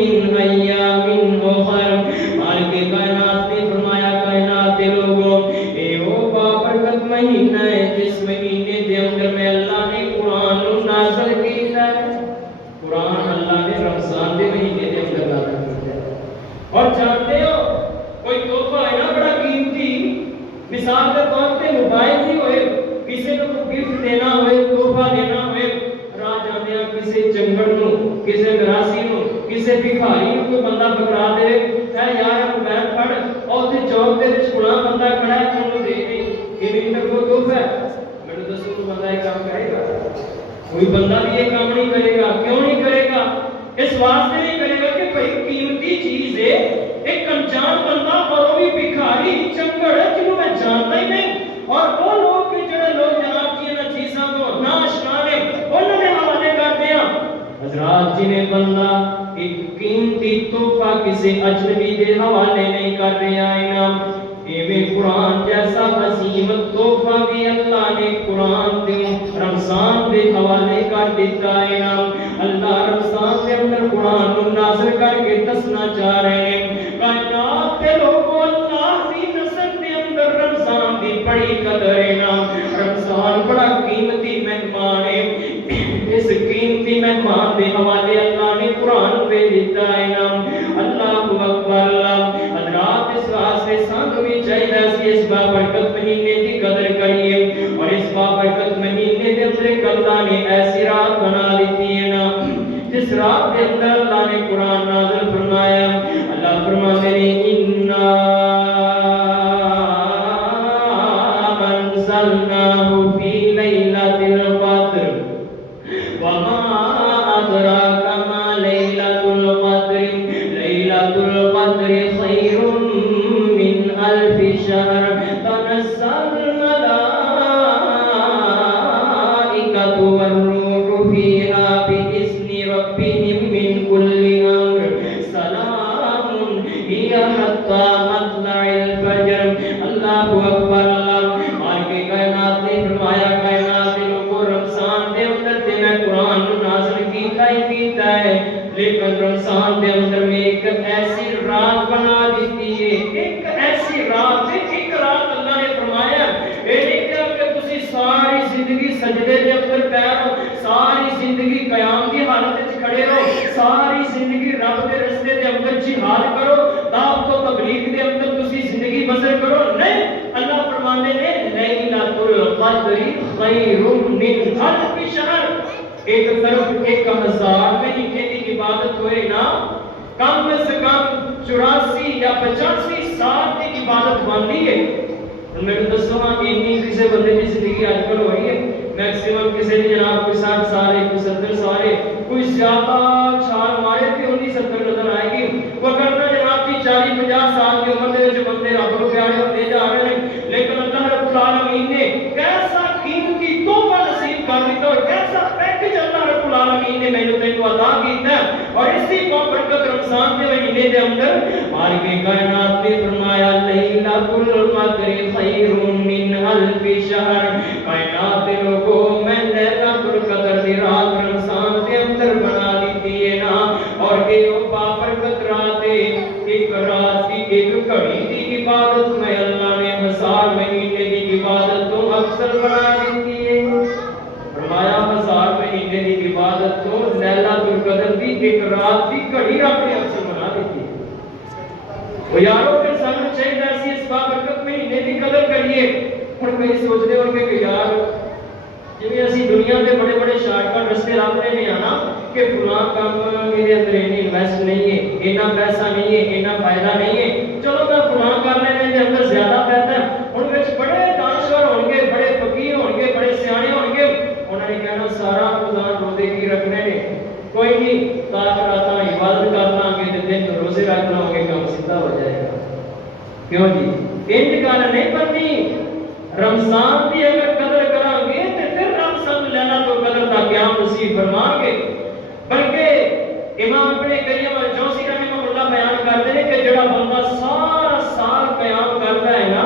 من ایام اخر. مالک کائنات نے فرمایا کائنات کے لوگوں اے وہ بابرکت مہینہ ہے جس مہینے کے اندر میں اللہ نے قرآن نازل کیا ہے. قرآن اللہ نے رمضان کے مہینے کے اندر نازل کیا ہے. اور جانتے ہو کوئی تحفہ ہے نا بڑا قیمتی, مثال کے طور پہ موبائل ہی ہوئے, کسی کو گفٹ دینا ہوئے, تحفہ دینا ہوئے, راہ جاندے کسی چنگڑ نو, کسی گراسی نو, کسی بھکاری نو کوئی بندہ پکڑا دے اے یار موبائل پھڑ اور تے چوک دے وچ کھڑا بندہ کھڑا ہے تانوں دے دے, کیویں تک وہ تحفہ ہے؟ مینوں دسو کوئی بندہ یہ کام کرے گا؟ کوئی بندہ بھی یہ کام نہیں کرے گا. کیوں نہیں کرے گا؟ اس واسطے نہیں کرے گا کہ بھائی قیمتی چیز ہے, ایک انجان بندہ اور وہ بھی بھکاری چنگڑ ہے جنہوں میں جانتا ہی نہیں, اور وہ لوگ کے جڑے لوگ جناب جی انہاں چیزاں کو ناشنا نے انہوں نے حوالے کر دیا. حضرات جنہیں بندہ ایک قیمتی تحفہ کسی اجنبی دے حوالے نہیں کر رہا ہے, ایویں قرآن جیسا عظیم تحفہ بھی اللہ نے قرآن دے رمضان دے حوالے کر دیتا ہے. اللہ رمضان کے اندر قرآن نازل کر کے دسنا چاہ رہے ہیں کائنات کے لوگوں اللہ کی نظر کے اندر رمضان کی بڑی قدر ہے. رمضان بڑا قیمتی مہمان ہے. اس قیمتی مہمان کے حوالے اللہ نے قرآن پہ دیتا ہے. اللہ اکبر. حضرات اس واسطے سانو بھی چاہیے اس بابرکت مہینے کی قدر کریے, اور اس بابرکت مہینے کے اندر اللہ نے ایسی رات بنا دیتی ہے نا جس رات کے اندر اللہ نے قرآن نازل فرمایا. اللہ فرماتے ہیں انا انزلناہ فی لیلۃ القدر وما ادراک ما لیلۃ القدر لیلۃ القدر خیر من الف شہر تنزل الملائکۃ والروح فیہا بإذن ربہم من کل امر سلام ہی حتی مطلع الفجر. اللہ اکبر. مالک کائنات نے فرمایا کائنات کے لوگوں رمضان کے اندر تے میں قرآن نازل کیتا ہی کیتا ہے, لیکن رمضان کے اندر میں ایک ایسی رات بنا دیتی ہے, ایک ایسی رات ہے, ایک رات اللہ نے فرمایا اے نہیں کہ تسی ساری زندگی سجدے کے اندر پے رہو, ساری زندگی قیام کی حالت وچ کھڑے رہو, ساری زندگی رب کے رستے کے اندر جہاد کرو, دعوت و تبلیغ کے اندر تسی زندگی بسر کرو. نہیں, اللہ فرماتے ہیں لیلۃ القدر خیر من الف شہر. ایک طرف 1000 مہینے کی عبادت ہوئے نا, کم سے کم 84 یا 85 سال کی عبادت بنتی ہے. میں دسو ہاں اتنی کسی بندے کی زندگی آج کل ہوئی ہے میکسیمم کسی نے جناب کوئی 60 سال ہے, کوئی 70 سال ہے, کوئی زیادہ چھال مارے تے 19-70 نظر آئے گی. وہ کرنا جناب کی 40-50 سال کی عمر دے بندے رب کو پیارے ہوتے جا رہے ہیں, لیکن اللہ رب العالمین نے کیسا قیمتی تحفہ نصیب کر دیتا اور کیسا پیکج اللہ رب العالمین نے مینوں تینوں عطا کیتا ہے. اور اسی بابرکت رمضان کے مہینے کے اندر مالک کائنات نے فرمایا لیلۃ القدر خیر من الف شہر. کائنات کے لوگوں میں لیلۃ القدر کی رات رمضان کے اندر بنا دیتی ہے نا, اور یہ بابرکت رات ہے, ایک رات کی ایک گھڑی کی عبادت میں اللہ نے 1000 مہینے کی عبادت تو اکثر بنا دیتی ہے. فرمایا 1000 مہینے کی عبادت تو لیلۃ القدر کی ایک رات کی گھڑی رب نے اکثر بنا دیتی ہے. وہ یارو پھر سانو چاہیے ایسی اس بابرکت مہینے کی قدر کریے. ہن کئی سوچتے ہو کہ یار جی اسی دنیا کے بڑے بڑے شارٹ کٹ رستے رب نے نہیں آنا کہ فلاں کام میرے اندر انویسٹ نہیں ہے, اتنا پیسہ نہیں ہے, اتنا فائدہ نہیں ہے, چلو میں فلاں کر لینے کے اندر زیادہ پیسہ ہے. ان وچ بڑے دانشور ہون گے, بڑے فقیر ہون گے, بڑے سیانے ہون گے, انہوں نے کہنا سارا روزان روزے کی رکھنے نے, کوئی نہیں رات رات عبادت کر لیں گے تے دن روزے رکھ لو گے, کام سیدھا ہو جائے گا. کیوں جی انج گل نہیں بننی. رمضان کی اگر قدر کریں گے تو پھر رب سب لیلۃ القدر کا قیام نصیب فرمان گے. بلکہ امام ابن قیم الجوزی رحمہ اللہ بیان کرتے ہیں کہ جڑا بندہ سارا سال قیام کرتا ہے نا,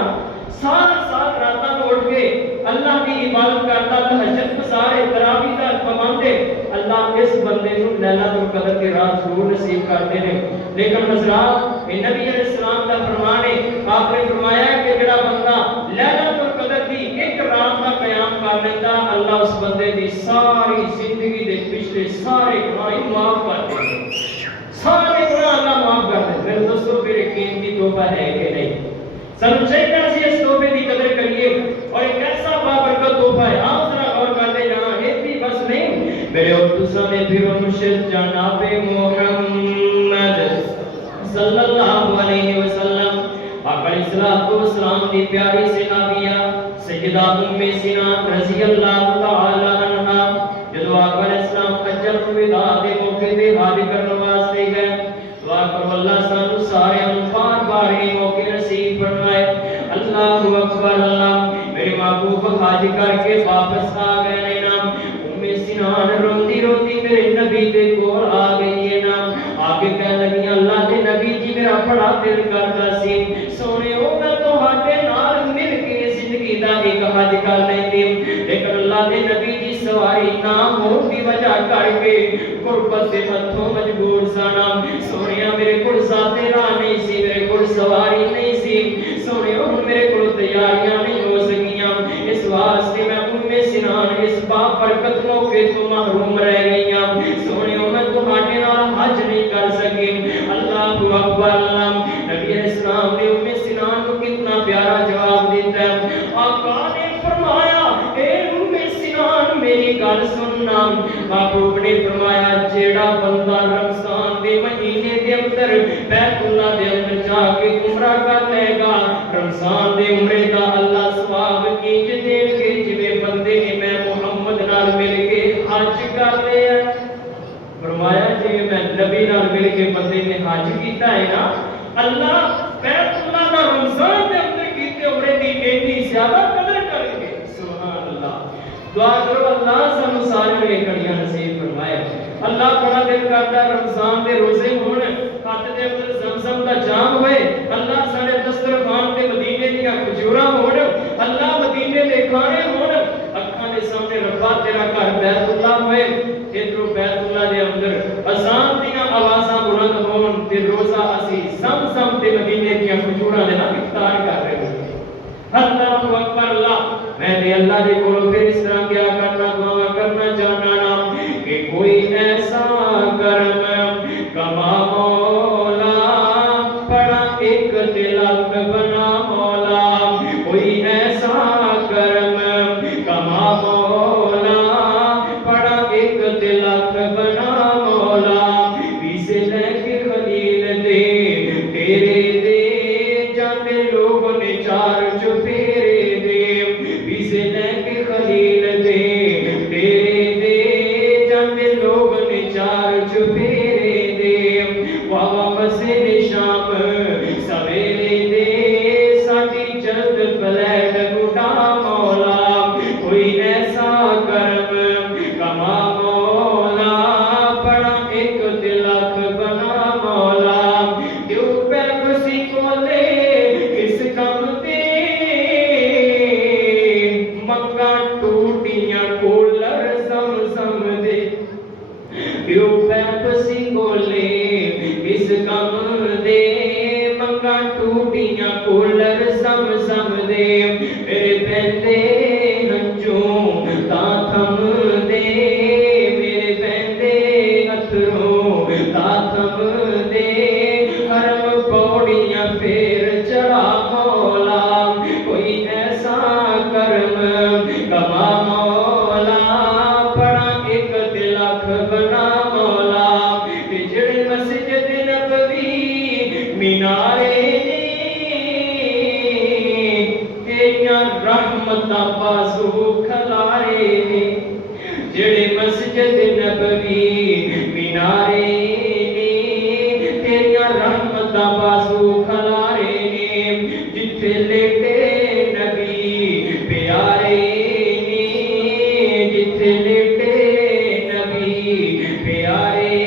سارا سال راتاں کو اٹھ کے اللہ کی عبادت کرتا, تہجد گزارے, تراویح کا پابند ہے, اللہ اس بندے کو لیلۃ القدر کی رات ضرور نصیب کرتے ہیں. لیکن حضرات یہ نبی علیہ السلام کا فرمان ہے, آپ نے فرمایا کہ جڑا بندہ لیلۃ القدر دی ایک رات کا قیام کر لیتا, اللہ اس بندے دی ساری زندگی دے پچھلے سارے گناہ معاف کر دے, سارے گناہ اللہ معاف کر دے. میرے دوستو پھر قیمتی تحفہ ہے کہ نہیں؟ سب چاہیے کہ اس تحفے کی قدر کریے, اور ایک ایسا بابرکت تحفہ ہے. آپ ذرا غور کرتے جانا, ایک بھی بس نہیں. میرے اور دوسرا میں پھر مرشد جناب محمد صلی اللہ علیہ وسلم آپ علیہ السلام کی پیاری صحابیہ سیدہ ام سنان رضی اللہ تعالی عنہا جدو آپ علیہ السلام حجۃ الوداع دے موقع تے حاج کرنے واسطے گئے, دعا کرو اللہ سانو سارے بار بار یہ موقع نصیب فرمائے. اللہ اکبر اللہ. میرے محبوب حاج کر کے واپس آ گئے نا, ام سنان روتی روتی میرے نبی دے کول آ گئی ہے نا, آگے کہنے لگی اللہ دے نبی جی میرا بڑا دل کرتا سی سونےو میں تہاڈے نال مل کے زندگی دا ایک حج کر لیندی, لیکن اللہ دے نبی جی سواری نہ ہون دی وجہ کر کے غربت دے ہتھوں مجبور سانا. سونیا میرے کول ذات راہ نہیں سی, میرے کول سواری نہیں سی, سونیا میرے کول تیاریاں نہیں ہو سکیاں, اس واسطے میں ام سنان اس بابرکت موقع تو محروم رہ گئی ہوں. سونیا میں تہاڈے نال حج نہیں کر سکی. اللہ اکبر اللہ. نبی علیہ السلام نے ام سنان کو کتنا پیارا جواب دیتا ہے. آقا نے فرمایا اے ام سنان میری گل سننا. محبوب نے فرمایا جیڑا بندہ رمضان دے مہینے دے اندر بیت اللہ دے اندر جا کے عمرہ کر لے گا, رمضان دے عمرے دا اللہ ثواب کینج دے کے جویں بندے نے میں محمد نال مل کے حج کر لیا. فرمایا جی میں نبی نال مل کے بندے نے حج کیتا ہے نا, اللہ بیت اللہ دا رمضان دے اندر کیتے عمرے دی اتنی زیادہ قدر کریں گے. سبحان اللہ. دعا کرو اللہ سانو سارے نے کڑیاں نصیب فرمائے. اللہ بڑا دل کرتا رمضان دے روزے ہون, ہاتھ دے اندر زمزم دا جام ہوئے, اللہ سارے دسترخوان تے مدینے دی کھجوراں ہون, اللہ مدینے دے کھانے ہون, اکھاں دے سامنے ربا تیرا گھر بیت اللہ ہوئے, ادھروں بیت اللہ دے اندر اذان دیاں آوازاں بلند ہون تے روزہ اسی زمزم تے مدینے دی کھجوراں دے نال افطار کر رہے ہوں. اللہ اکبر اللہ. میں نے اللہ دے کول پھر اس طرح کیا کرنا دعا کرنا چاہنا نا کہ کوئی ایسا کرم کما مولا پڑا ایک تلک بنا مولا, کوئی ایسا کرم کما مولا پڑا ایک تلک بنا مولا, پیسے لے کے خلیل دے تیرے دے جاتے لوگوں نے چار چفیرے دے, پیسے لے کے خلیل دے تیرے دے جاتے لوگوں نے چار چفیرے دے, واپس شام سویرے دے ساڈی جلد فلیٹ اٹھا مولا, کوئی ایسا کرم کما مولا پڑا ایک تلک بنا مولا, کیوں پہ کسی کو لے اس کم دے منگا ٹوٹیاں کولر زمزم دے, کیوں پہ کسی کو لے اس کم دے منگا ٹوٹیاں کولر زمزم دے, میرے بہندے ہنجوں تا تھم دے, میرے بہندے اتھروں تا تھم دے, حرم پوڑیاں پھر چڑھا مولا, کوئی ایسا کرم کما مولا پڑا ایک تلک بنا مولا, کہ جڑے مسجد نبوی مینارے تیریاں رحمتاں بازو کھلارے نے, جڑے مسجد نبوی مینارے تیریاں رحمتاں بازو کھلارے نے, جتھے لیٹے نبی پیارے نے, جتھے لیٹے نبی پیارے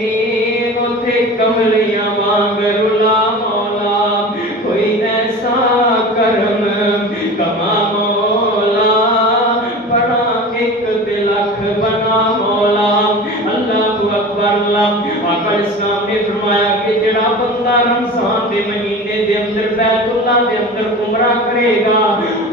نے, اوتھے کملیاں وانگ رلا مولا, کوئی ایسا کرم کما مولا پڑا ایک تلک بنا مولا. اللہ اکبر اللہ آقا اسلام نے فرمایا کہ جڑا بندہ رمضان دے مہینے دے اندر بیت اللہ دے اندر عمرہ کرے گا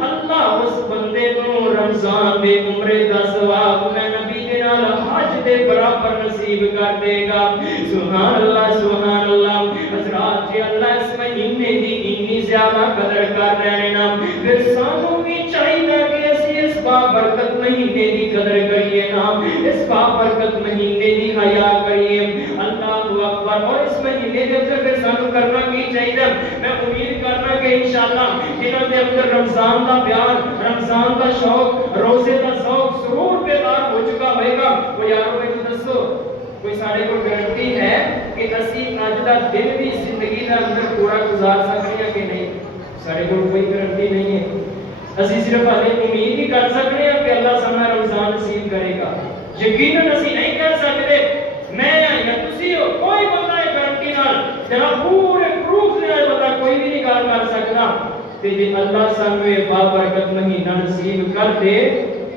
اللہ اس بندے کو رمضان دے عمرے دا ثواب میں نبی دے نال حج دے برابر نصیب کر دے گا سبحان اللہ سبحان اللہ حضرات جی اللہ اس مہینے دی اتنی زیادہ قدر کر رہے نا پھر سانوں بھی چاہیے کہ اسی اس بابرکت مہینے دی قدر کریے نا اس بابرکت مہینے دی حیا کریے اللہ اکبر اور اس مہینے دے اندر پھر سانوں کرنا کی چاہیے میں امید کرنا کہ انشاءاللہ جنہاں دے اندر رمضان دا پیار رمضان دا شوق روزے دا ذوق ضرور بیدار ہو چکا ہوئے گا وہ یارو ایک دسو کوئی سارے کو گارنٹی ہے کہ اسی اج دا دن بھی زندگی دا اندر پورا گزار سکتے ہیں کہ نہیں سارے کو کوئی گارنٹی نہیں ہے اسی صرف امید ہی کر سکتے ہیں کہ اللہ سامنے رمضان نصیب کرے گا یقیناً اسی نہیں کر سکتے میں یا تسی ہو کوئی بندہ ہے گارنٹی نال جہاں پورے پروف دے بندہ کوئی بھی نہیں کر سکتا تے جے اللہ سامنے بابرکت مہینہ نصیب کر دے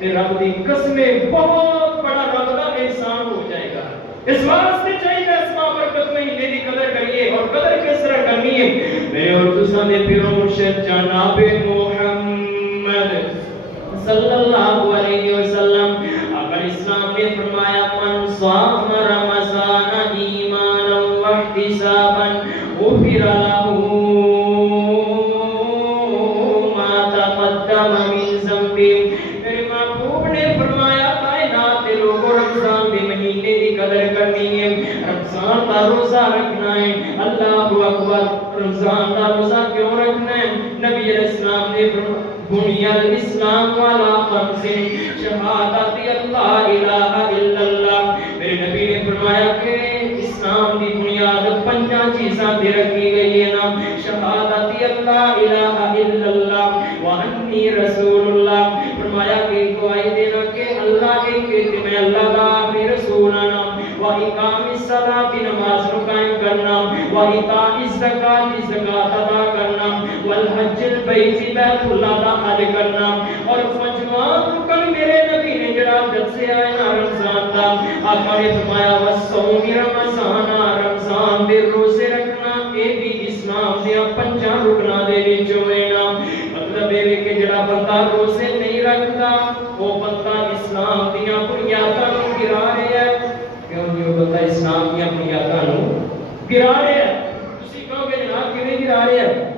تے رب دی قسم بہت بڑا رب دا احسان ہو جائے گا اس واسطے چاہیے اس بابرکت مہینے دی قدر کریے اور قدر کس طرح کرنی ہے میرے اور تساں دے پیرو مرشد جناب محمد صلی اللہ علیہ وسلم اگر اسلام نے فرمایا من صام رمضان ایمانا واحتسابا غفر له ما تقدم من ذنبه میرے محبوب نے فرمایا کائنات کے لوگوں رمضان کے مہینے کی قدر کرنی ہے رمضان کا روزہ رکھنا ہے اللہ اکبر رمضان کا روزہ کیوں رکھنا ہے نبی علیہ السلام نے بنی الاسلام والا خمس شہادت اللہ الہ الا اللہ میرے نبی نے فرمایا کہ اسلام کی بنیاد پنجاں چیزاں تے رکھی گئی ہے نا شہادت اللہ الہ الا اللہ وانی رسول اللہ فرمایا کہ گواہی دینا کہ اللہ ایک ہے کہ میں اللہ کا آخری رسول ہوں وَإِقَامِ الصَّلَاةِ نماز کو قائم کرنا وَإِيتَاءِ الزَّكَاةِ زکات ادا کرنا وَالْحَجِّ الْبَيْتِ بیت اللہ کا حج کرنا اور پنجواں رکن میرے نبی نے جڑا جب سے آیا نا رمضان کا آقا نے فرمایا وَالصَّوْمِ رمضان رمضان دے روزے رکھنا یہ بھی اسلام دے پنجاں رکناں دے وچوں ہے نا مطلب یہ کہ جڑا بندہ روزے نہیں رکھتا وہ بندہ اسلام دیاں بنیاداں نوں گرا رہا ہے کیوں جو بندہ اسلام دیاں بنیاداں نوں گرا رہا ہے تسی کہو گے جناب کیویں گرا رہا ہے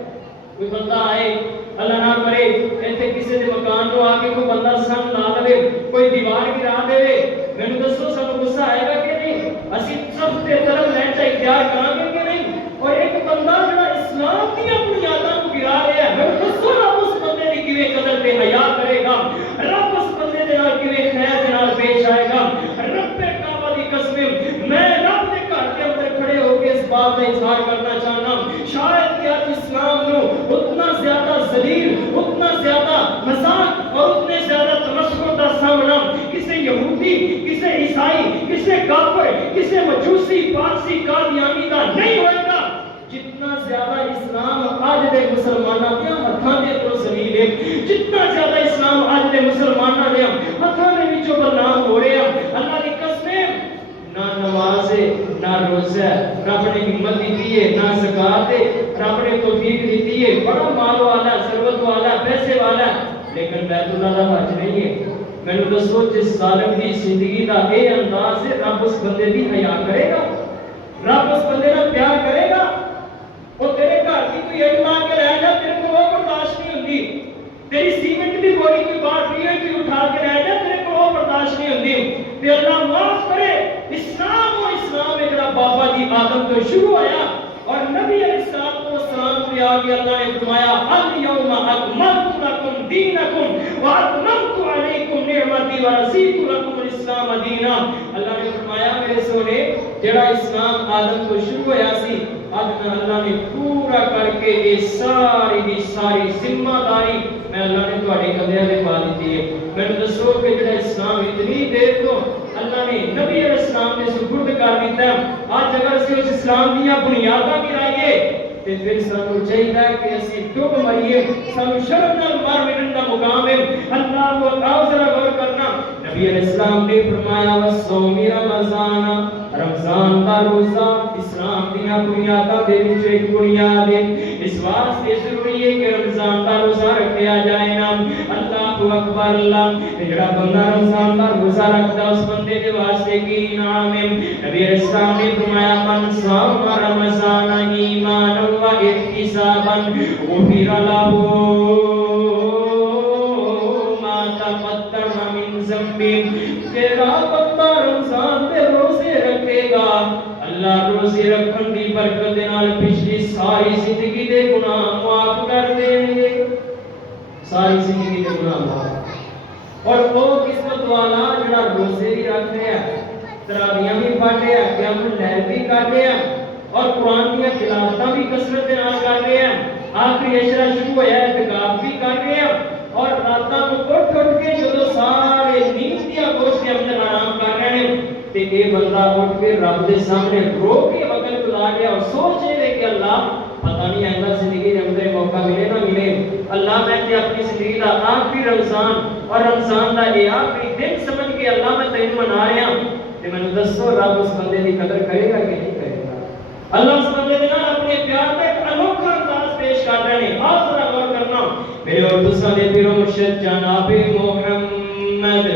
کوئی بندہ آئے اللہ نہ کرے ایتھے کسی دے مکان نوں آ کے کوئی بندہ سن لا دے کوئی دیوار گرا دے مینوں دسو سانوں غصہ آئے گا کہ نہیں اسی سب تے طرف لہجہ اختیار کراں گے کہ نہیں اور ایک بندہ جڑا اسلام دیاں بنیاداں کو گرا رہا ہے مینوں دسو رب اس بندے دی کیویں قدر تے حیا کرے گا رب اس بندے دے نال کیویں خیر دے نال پیش آئے گا رب کعبہ دی قسم میں رب دے گھر کے اندر کھڑے ہو کے اس بات کا اظہار کرنا چاہنا شاید کہ آج اسلام نو اتنا زیادہ ذلیل اتنا زیادہ مذاق اور اتنے زیادہ تمسخر کا سامنا کسی یہودی کسی عیسائی کسی کافر کسی مجوسی پارسی قادیانی کا نہیں ہوئے گا جتنا زیادہ اسلام آج دے مسلمانوں کے ہتھاں دے اندر ذلیل ہے جتنا زیادہ اسلام آج دے مسلمانوں دے ہتھاں دے وچوں بدنام ہو رہے ہیں اللہ دی قسم نہ نماز ہے نہ روزہ ہے رب نے ہمت دیتی ہے نہ زکات ہے رب نے توفیق دیتی ہے بڑا مال والا ثروت والا پیسے والا لیکن بیت اللہ کا حج نہیں ہے مینوں دسو جس ظالم کی زندگی کا اے انداز ہے رب اس بندے دی حیا کرے گا رب اس بندے نال پیار کرے گا وہ تیرے گھر کی کوئی اٹ مار کے لے جا تیرے کو وہ برداشت نہیں ہوندی تیری سیمنٹ دی بوری کوئی بات نہیں ہے کوئی اٹھا کے لے جا تیرے کو وہ برداشت نہیں ہوندی تے اللہ معاف کرے اسلام ایک بابا دی آدم تو شروع آیا اور نبی علیہ السلام کو آگے اللہ نے فرمایا الیوم اکملت لکم دینکم واتممت علیکم نعمتی ورضیت لکم الاسلام دینا اللہ نے فرمایا میرے سونے جڑا اسلام آدم کو شروع ہوا سی اب اللہ نے پورا کر کے یہ ساری دی ساری ذمہ داری میں اللہ نے تواڈے کندھیاں تے پا دتی ہے میں دسو کہ جڑا اسلام اتنی دیر تو اللہ نے نبی علیہ السلام نے سپرد کر دیتا آج اگر اسی اس اسلام دیاں بنیاداں گرائیے تے پھر سانوں چاہیے کہ اسی ڈوب مریے سانوں شرم نال مار مٹن دا مقام ہے اللہ کو آؤ ذرا غور کرنا نبی علیہ السلام نے فرمایا وصوم رمضان رمضان کا روزہ اسلام دیا بنیاداں دے وچ ایک بنیاد ہے اس واسطے ضروری ہے کہ رمضان کا روزہ رکھیا جائے نا اللہ اکبر اللہ جڑا بندہ رمضان کا روزہ رکھدا اس بندے دے واسطے کی انعام ہے نبی علیہ السلام نے فرمایا من صام رمضان ایمانا و احتسابا غفر له تیرا بندہ رمضان دے روزے رکھے گا اللہ روزے رکھن دی برکت نال پچھلی ساری زندگی دے گناہ معاف کر دیں گے ساری زندگی دے گناہ معاف اور وہ قسمت والا جڑا روزے بھی رکھ رہا ہے تراویحاں بھی پڑھ رہا ہے قیام اللیل بھی کر رہا ہے اور قرآن کی تلاوتاں بھی کثرت نال کر رہا ہے آخری عشرہ شروع ہوا ہے اعتکاف بھی کر رہا ہے اور راتاں کو اٹھ کے جدو سارے نیند دیا گوشت کے اندر آرام کر رہے ہیں تے اے بندہ اٹھ کے رب دے سامنے رو کے وقت گزار گیا اور سوچ رہے کہ اللہ پتہ نہیں آئندہ زندگی کے اندر موقع ملے نہ ملے اللہ میں تے اپنی زندگی کا آخری رمضان اور رمضان کا یہ آخری دن سمجھ کے اللہ میں تینوں منا رہا ہوں تے میں دسو رب اس بندے کی قدر کرے گا کہ نہیں کرے گا اللہ اس بندے کے نال اپنے پیار کا ایک انوکھا انداز پیش کر رہے ہیں آج ذرا غور کرنا میرے اور دوسرا دے پیرو مرشد جناب محمد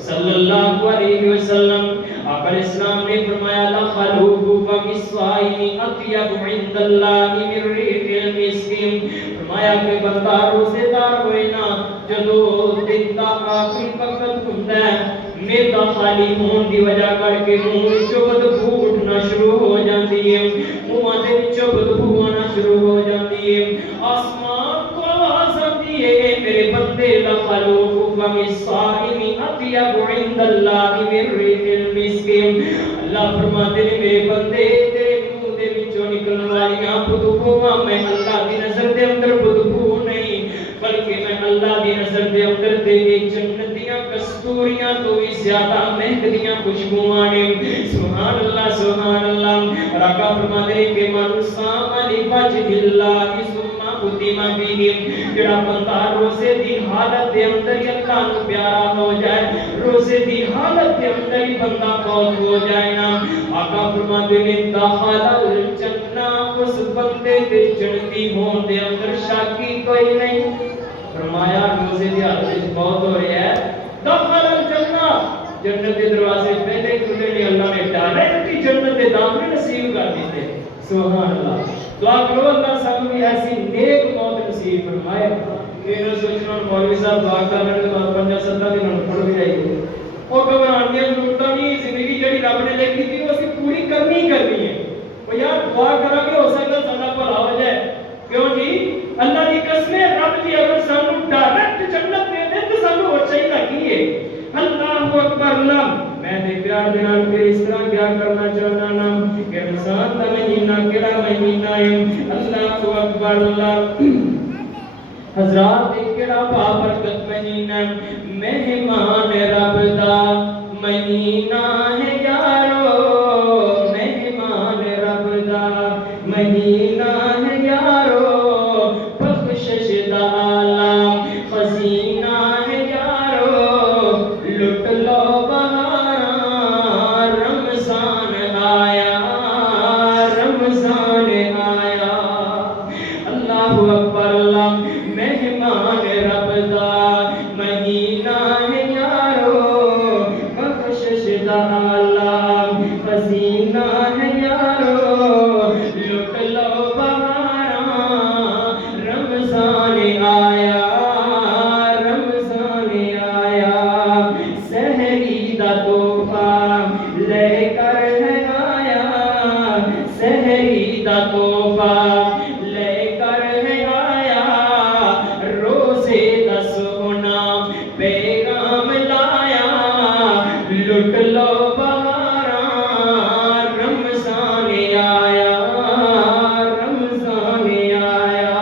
صلی اللہ علیہ وسلم آقا اسلام نے فرمایا لخلوف فمسوائی اطیب عند اللہ من ریح المسکین فرمایا کہ بندہ روزے دار ہوئے نا جدو دن دا آخری وقت ہوندا ہے میدا خالی ہون دی وجہ کر کے منہ وچوں بدبو اٹھنا شروع ہو جاندی ہے منہ دے وچوں بدبو آنا شروع ہو جاندی ہے آسمان کو آواز آتی ہے میرے بندے لخلوف فمسوائی اطیب عند اللہ من ریح المسکین اللہ فرماتے ہیں میرے بندے تیرے منہ دے وچوں نکلن والیاں بدبوواں میں اللہ دی نظر دے اندر بدبو نہیں بلکہ میں اللہ دی نظر دے اندر تے جنتیاں کستوریاں تو بھی زیادہ مہکدیاں خوشبوواں نے سبحان اللہ سبحان اللہ اور آقا فرماتے ہیں کہ من صام لوجہ اللہ ثم ختم به جڑا بندہ روزے دی حالت دے اندر ہی اللہ نو پیارا ہو جائے روزے دی حالت دے اندر ہی بندہ فوت ہو جائے نا آقا فرماتے ہیں دخل الجنہ اس بندے دے جنتی ہون دے اندر شاکی کوئی نہیں فرمایا روزے دی حالت فوت ہو رہا ہے دخل الجنہ جنت کے دروازے پہلے کھلے نے اللہ نے ڈائریکٹ ہی جنت کے داخلے نصیب کر دیتے سبحان اللہ دعا کرو اللہ سانو بھی ایسی نیک موت نصیب فرمائے میرا سوچنا مولوی صاحب دعا کر رہے ہیں تو 50-70 دن پڑھ بھی رہی ہے اور گھبرانے کی ضرورت نہیں زندگی جڑی رب نے لکھی تھی وہ اسی پوری کرنی ہی کرنی ہے وہ یار دعا کرا کہ ہو سکتا سارا بھلا ہو جائے کیوں جی اللہ کی قسم رب جی اگر سانو ڈائریکٹ جنت دے دے تو سانو اور چاہیے کی ہے اللہ اکبر اللہ میں نے پیار دے نال پھر اس طرح کیا کرنا چاہنا نا کہ رمضان دا مہینہ کیڑا مہینہ ہے اللہ اکبر اللہ حضرات کیڑا بابرکت مہینہ مہمان رب دا مہینہ ہے یارو مہمان رب دا مہینہ ہے یارو بخشش دا عالم خزینہ ہے یارو لٹ لو بہار رمضان آیا رمضان آیا اللہ اکبر اللہ مہمان رب دا مہینہ ہے یارو بخشش دا عالم خزینہ ہے یارو لٹ لو بہاراں رمضان آیا رمضان آیا سحری دا تحفہ لے کر ہے آیا سحری دا تحفہ لے کر ہے آیا روزے دا سونا پیغام لایا لٹ لو بہاراں رمضان آیا رمضان آیا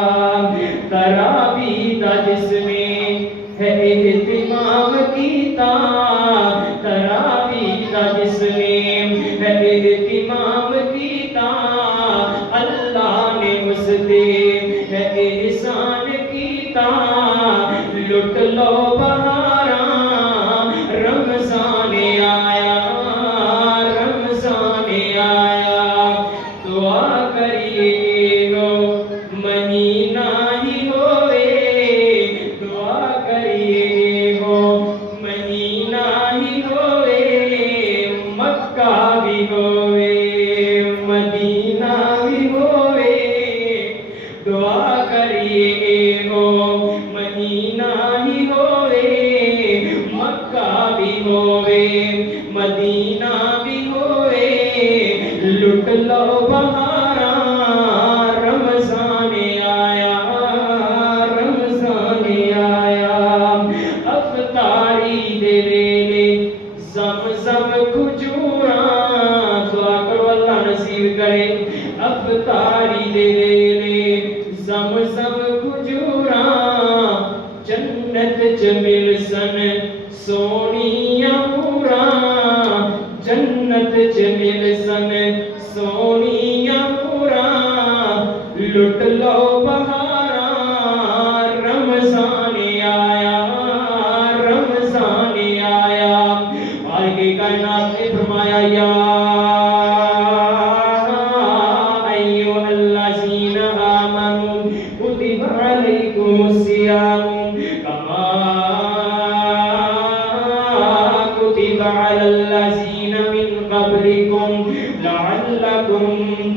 تراویح دا جس میں ہے اہتمام کیتا تراویح دا جس میں ہے اہتمام کیتا اللہ نے اس تے ہے احسان کیتا لٹ لو بہاراں رمضان لٹ لو بہارا رمضان آیا رمضان آیا افطاری دے ویلے زمزم کھجوراں دعا کرو اللہ نصیب کرے افطاری دے ویلے زمزم کھجوراں جنت چ مل سن سونیاں پوراں جنت چ مل سن سونیاں پوراں لٹ لو بہارا رمضان آیا رمضان آیا خالق کائنات نے فرمایا یا ایھا الذین آمنوا کتب علیکم الصیام کما کتب علی الذین من قبلکم لعلکم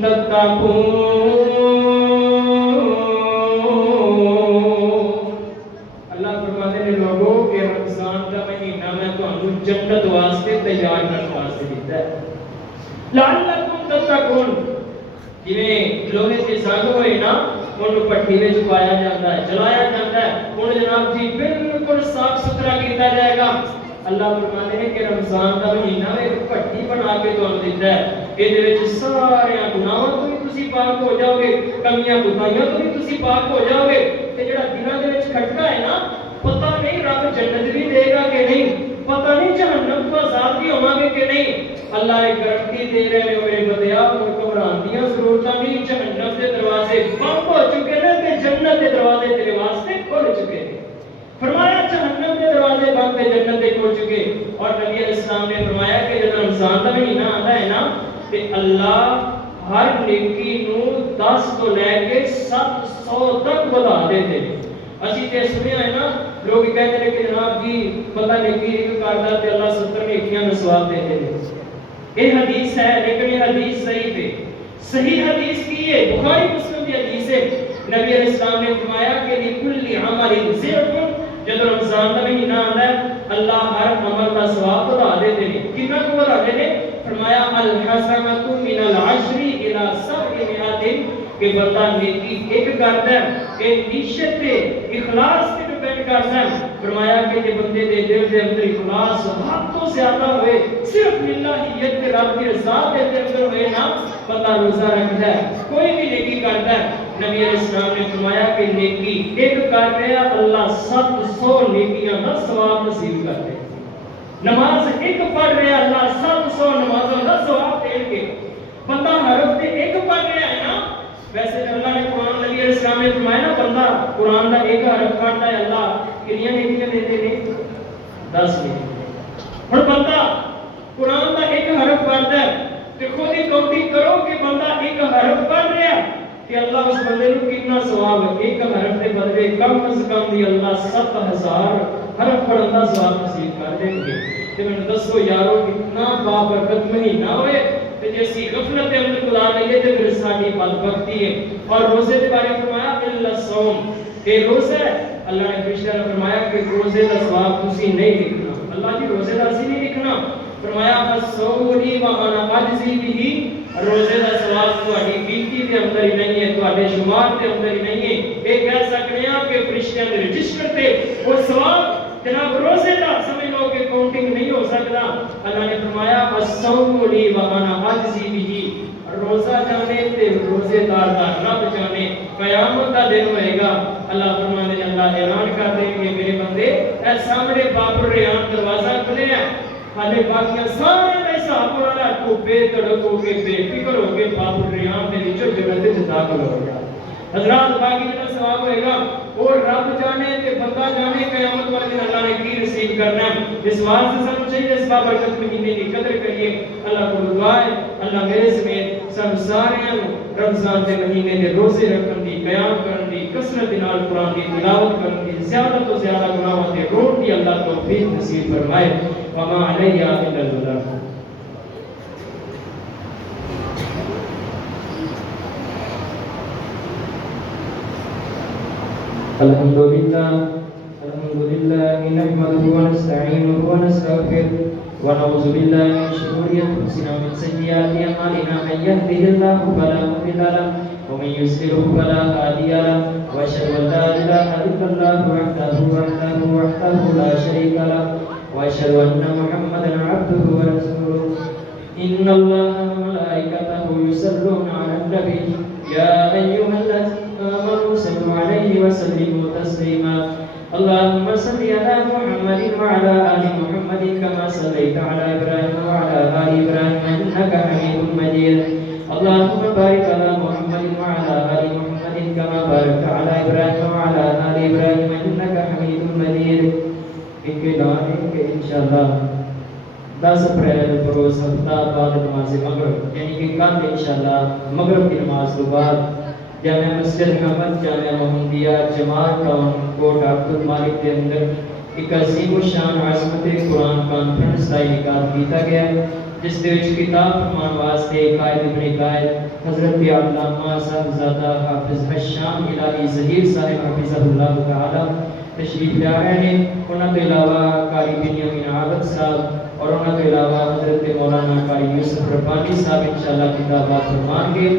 تتقون اللہ فرماتے ہیں لوگوں کہ رمضان کا مہینہ میں تمہیں جنت واسطے تیار کرنے واسطے دیتا ہے لعلکم تتقون جویں لوہے کے سنگ ہوئے نا انہوں پٹھی میں چھپایا جاتا ہے جلایا جاتا ہے انہوں جناب جی بالکل صاف ستھرا کیتا جائے گا اللہ فرماتے ہیں کہ رمضان کا مہینہ میں ایک پٹھی بنا کے تمہیں دیتا ہے یہ دے وچ سارے گناہوں تو بھی تسی پاک ہو جاؤ گے کمیاں کوتاہیاں تو بھی تسی پاک ہو جاؤ گے تے جڑا دلاں دے وچ کھٹکا ہے نا پتہ نہیں رب جنت بھی دے گا کہ نہیں پتہ نہیں جہنم تو آزاد بھی ہوواں گے کہ نہیں اللہ ایک گارنٹی دے رہے ہیں میرے بندیا گھبران دیاں ضرورتاں نہیں جہنم دے دروازے بند ہو چکے ہیں تے جنت دے دروازے تیرے واسطے کھل چکے ہیں فرمایا جہنم کے دروازے بند تے جنت دے کھل چکے اور نبی علیہ السلام نے فرمایا کہ جب رمضان کا مہینہ آتا ہے نا تے اللہ ہر نیکی نو 10 تو لے کے 700 تک بڑھا دیتے اسی تے سنیا ہے نا لوگ کہتے ہیں کہ جناب جی پتہ نیکی ایک کردا تے اللہ 70 نیکیاں دا ثواب دے دے یہ حدیث ہے لیکن یہ حدیث صحیح ہے صحیح حدیث کی ہے بخاری مسلم کی حدیث ہے نبی علیہ السلام نے فرمایا کہ لکل عمل ضعف جب رمضان کا مہینہ آتا ہے اللہ ہر عمل کا ثواب بڑھا دیتے ہیں کتنا کو بڑھا دیتے ہیں فرمایا الحسنۃ من العشر الی 700 کہ بندہ نیکی ایک کرتا ہے کہ نیت پہ اخلاص پہ ڈیپینڈ کرتا ہے فرمایا کہ یہ بندے دے دل دے اندر اخلاص حد تو زیادہ ہوئے صرف للہیت پہ رب کی رضا دے اندر ہوئے نا بندہ روزہ رکھتا ہے کوئی بھی نیکی کرتا ہے نبی علیہ السلام نے فرمایا کہ نیکی ایک کر رہا اللہ 700 نیکیاں کا ثواب نصیب کرتے ہیں نماز ایک پڑھ رہا اللہ 700 نمازوں کا ثواب دے کے بندہ حرف تے ایک پڑھ رہا ہے نا ویسے اللہ نے قرآن نبی علیہ السلام نے فرمایا نا بندہ قرآن کا ایک حرف پڑھتا ہے اللہ کتنی نیکیاں دیتے ہیں 10 نیکیاں اور بندہ قرآن کا ایک حرف پڑھتا ہے تو خود ہی کاؤنٹنگ کرو کہ بندہ ایک حرف پڑھ رہا ہے کہ اللہ اس بندے کو کتنا ثواب ہے ایک حرف کے بدلے کم از کم بھی اللہ 7000 حرف پڑھن کا ثواب نصیب کر دیں گے کہ میں دسو یارو کتنا بابرکت مہینہ ہوئے تے جیسی غفلت اندر گزار لئیے تے پھر ساری بدبختی ہے اور روزے کے بارے میں فرمایا الا الصوم کہ روزہ اللہ نے فرشتہ نے فرمایا کہ روزے کا ثواب تسی نہیں لکھنا اللہ جی روزے کا اسی نہیں لکھنا فرمایا الصوم لی وانا اجزی به روزے کا ثواب تہاڈی گنتی دے اندر ہی نہیں ہے تہاڈے شمار دے اندر ہی نہیں ہے یہ کہہ سکتے ہیں کہ فرشتیاں دے رجسٹر تے وہ ثواب جناب روزے کا سمجھ لو کہ کاؤنٹنگ نہیں ہو سکتا اللہ نے فرمایا الصوم لی وانا اجزی به روزہ جانے تے روزے دار دا رب جانے قیامت کا دن ہوئے گا اللہ فرمانے ہیں اللہ اعلان کر دیں کہ میرے بندے اے سامنے باب الریان دروازہ کھلے ہیں حالے باقیاں سارے کا حساب والا تو بے تڑپ ہو کے بے فکر ہو کے باب الریان دے وچوں جنت وچ داخل ہو گیا حضرات باقی جتنا ثواب ہوئے گا اور رب جانے تے بندہ جانے قیامت والے دن اللہ نے کی نصیب کرنا ہے اس واسطے سب چاہیے اس بابرکت مہینے کی قدر کریے اللہ کو دعا ہے اللہ میرے سمیت سب سارے رمضان کے مہینے دے روزے رکھن دی قیام کرن دی کثرت نال قرآن دی تلاوت کرن دی زیادہ تو زیادہ گناہوں تے روک دی اللہ توفیق نصیب فرمائے وما علیہ الا البلاغ الحمدللہ نحمده ونستعینه ونستغفره ونعوذ بالله من شرور أنفسنا ومن سيئات أعمالنا من يهده الله فلا مضل له ومن يضلل فلا هادي له وأشهد أن لا إله إلا الله وحده لا شريك له وأشهد أن محمدا عبده ورسوله إن الله وملائكته يصلون على النبي يا أيها الذين آمنوا صلوا عليه وسلموا تسليما اللهم صل على محمد وعلى آل محمد كما صليت على إبراهيم وعلى آل إبراهيم إنك حميد مجيد اللهم بارك على محمد وعلى آل محمد كما باركت على إبراهيم وعلى آل إبراهيم إنك حميد مجيد انشاءاللہ 10 اپریل بروز ہفتہ بعد نماز مغرب یعنی کہ کل انشاءاللہ مغرب کی نماز کے بعد جامع مسجد احمد جامع محمدیہ جماعت ٹاؤن کوٹ عبد المالک کے اندر ایک عظیم الشان عظمت قرآن کانفرنس کا انعقاد کیا گیا جس کے کتاب فرمان واسطے قائد ابن قائد حضرت علامہ صاحبزادہ حافظ حشام الہی ظہیر صاحب حفظہ اللہ تعالی تشریف لے رہے ہیں انہوں کے علاوہ قاری بنیامین عابد صاحب اور انہوں کے علاوہ حضرت مولانا قاری یوسف ربانی صاحب انشاءاللہ کتابات فرمان گے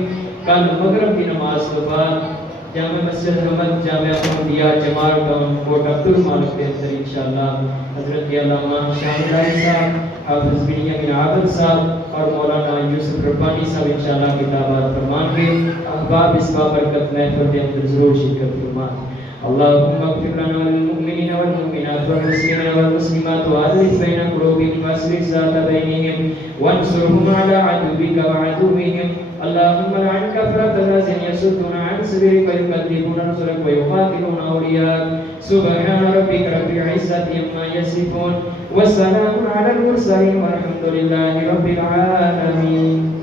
کل مغرب کی نماز کے بعد جامع مسجد احمد جامع محمدیہ جماعت ٹاؤن کوٹ عبد المالک کے اندر انشاءاللہ حضرت علامہ شام الہی صاحب حافظ بنیامین عابد صاحب اور مولانا یوسف ربانی صاحب انشاءاللہ کتابات فرمان گے احباب اس بابرکت محفل کے اندر ضرور شرکت فرمائیں اللهم اغفر لنا وللمؤمنين والمؤمنات والمسلمين والمسلمات وألف بين قلوبهم واصلح ذات بينهم وانصرهم على عدوك وعدوهم اللهم لعن كفرة الذين يصدون عن سبيلك ويكذبون رسلك ويقاتلون أولياءك سبحان ربك رب العزة عما يصفون والسلام على المرسلين والحمد لله رب العالمين